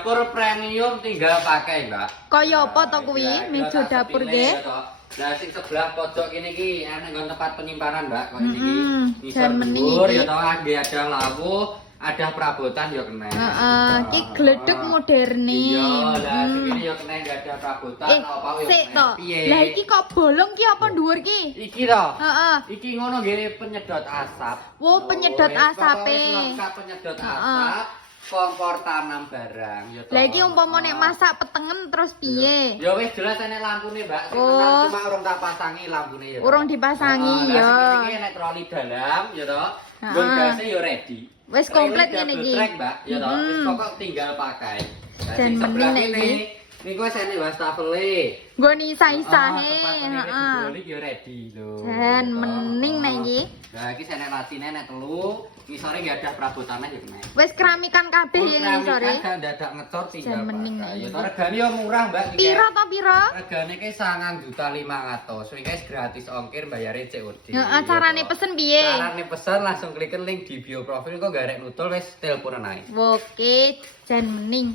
dapur premium tinggal pakai, Mbak. Kaya apa to kuwi meja dapur nggih? Lah sing sebelah pojok kene iki ana nggon tempat penyimpanan, Mbak. Kok iki jan mening iki. iki. Ya toh ada lawuh, ada perabotan ya kena. Heeh, iki gledhek moderne. Iya, lah iki ya kena enggak ada perabotan apa ya. Sik to. Lah iki kok bolong ki apa dhuwur ki? Iki to. Heeh. Iki ngono nggih penyedot asap. Wo penyedot asape. Lengkap penyedot asap. Kompor tanam barang ya toh. Lah iki umpama nek masak petengen terus piye? Ya wis jelas enek lampune, Mbak. Sing Oh. cuma urung tak pasangi lampune ya. Urung dipasangi ya. Iki enek troli dalam ya toh. Nggon gase ya ready. Wis komplit ngene iki. Trek, Mbak, ya toh. Wis pokok tinggal pakai. Jan mening nek iki. Niku wis enek wastafele. Nggo isa-isahe, heeh. Heeh. Ya ready lho. Jan mening nek iki. Lah iki enek latine enek telu, ngisore nggih ada perabotannya ya kena. Wis keramikan kabeh ya ngisore. Kan dadak ngecor tinggal. Jan mening nek Ya iki. toh regane yo murah, Mbak. iki. Piro to piro? Regane ki 9.500.000. Kuwi guys gratis ongkir bayare COD. Heeh, carane pesen piye? Carane pesen langsung klikin link di bio profil kok garek nutul wis teleponan ae. Oke, jan mening.